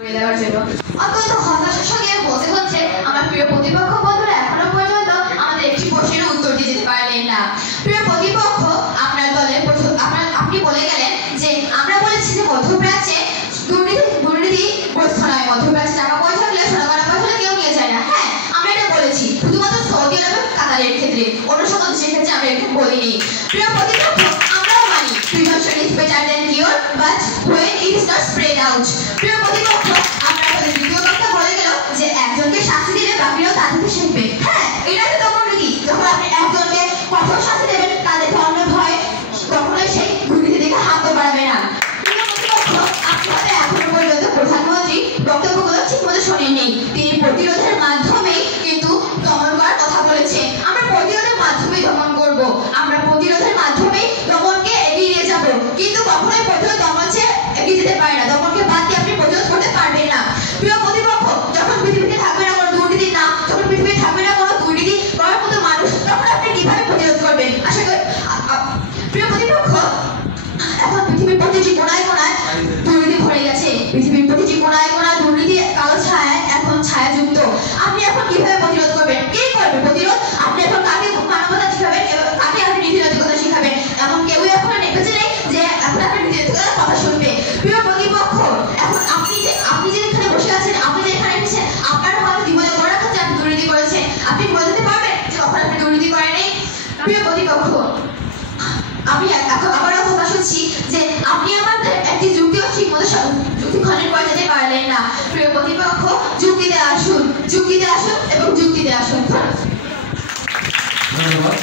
দেওয়ার জন্য অত্যন্ত হতাশার সঙ্গে বলতে হচ্ছে আমার প্রিয় প্রতিপক্ষ বন্ধুরা এখনো পর্যন্ত আমাদের একটি প্রশ্নের উত্তর দিয়ে যেতে পারলেন না। প্রিয় প্রতিপক্ষ, আপনার দলের আপনি বলে গেলেন যে আমরা বলেছি যে মধ্যপ্রাচ্যে দুর্নীতিগ্রস্ত নয়, মধ্যপ্রাচ্যে টাকা পয়সা থাকলে সোনা পয়সা কেউ নিয়ে যায় না। হ্যাঁ, আমরা এটা বলেছি শুধুমাত্র সৌদি আরব কাতারের ক্ষেত্রে, অন্য সকল দেশের ক্ষেত্রে আমরা এটা বলিনি। প্রিয় প্রতিপক্ষ, আমরাও মানি prevention is better than cure but when it is not spread out। প্রিয় প্রতিপক্ষ, আপনার দ্বিতীয় কথা বলে গেল যে একজনকে শাস্তি দিলে বাকিরাও তার থেকে শিখবে। হ্যাঁ, এটা তো দুর্নীতি। যখন আপনি একজনকে কঠোর শাস্তি দেবেন তাদের ধর্মের ভয়ে কখনোই সেই দুর্নীতি দিকে হাত বাড়াবে না। প্রিয় প্রতিপক্ষ, আপনি হয়তো এখনো পর্যন্ত প্রধানমন্ত্রী বক্তব্যগুলো ঠিক মতো শোনেননি। তিনি প্রতিরোধের মাধ্যমে কিন্তু দমন করার কথা বলেছে। আমরা প্রতিরোধের মাধ্যমে দমন করব, আমরা প্রতিরোধের মাধ্যমে দমনকে এগিয়ে নিয়ে যাব, কিন্তু কখনোই প্রতিরোধ দমন চেয়ে এগিয়ে যেতে পারে না। দমনকে বাদ দিয়ে আপনি প্রতিরোধ করতে পারবেন না। প্রিয় প্রতিপক্ষ, যখন পৃথিবীতে থাকবে না কোনো দুর্নীতির নাম, যখন পৃথিবীতে থাকবে না কোনো দুর্নীতি করার মতো মানুষ, তখন আপনি কিভাবে প্রতিরোধ করবেন? আশা করি প্রিয় প্রতিপক্ষ, এখন পৃথিবীর প্রতিটি কোণায় কোণায় দুর্নীতি ভরে গেছে। পৃথিবীর প্রতিটি কোণায় কোণায় দুর্নীতি কালো ছায়া এখন ছায়াযুক্ত। আপনি এখন কিভাবে প্রতিরোধ করবেন? কে করবে প্রতিরোধ? আপনি এখন কাকে মানবতা শিখাবেন, কাকে আপনি নীতিনৈতিকতা শিখাবেন? এমন কেউ এখন নেপেছে নেই যে এখন আপনার নীতিনৈতিকতার কথা শুনবে। প্রিয় প্রতিপক্ষ, এখন আপনি যে এখানে বসে আছেন, আপনি যে এখানে এসেছেন, আপনার হয়তো জীবনে মনে রাখা যে আপনি দুর্নীতি করেছেন। আপনি বোঝাতে পারবেন যে কখন আপনি দুর্নীতি করেননি? প্রিয় প্রতিপক্ষ, আমি এখন আবারও কথা শুনছি যে আপনি আমাদের একটি যুক্তিও ঠিক মতো যুক্তি খণ্ডন করে যেতে পারলেন না। প্রিয় প্রতিপক্ষ, যুক্তিতে আসুন এবং যুক্তিতে আসুন। ধন্যবাদ।